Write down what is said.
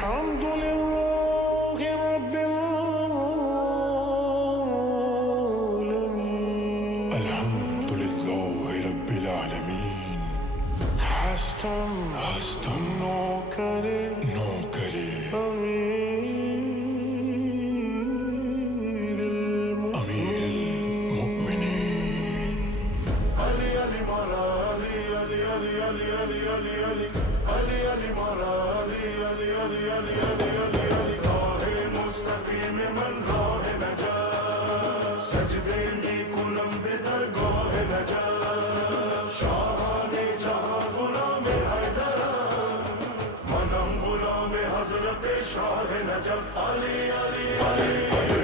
الحمد لله رب العالمين. الحمد لله رب العالمين. هستم نوکر امیر المؤمنین. علی علی مولا علی علی علی علی علی علی علی علی علی مولا علی علی علی علی علی علی علی. راه مستقیم من راه نجات، سجده می کنم به درگاه نجات. شاهان جهان غلام حیدرم، منم غلام حضرت شاه نجف. علی علی علی علی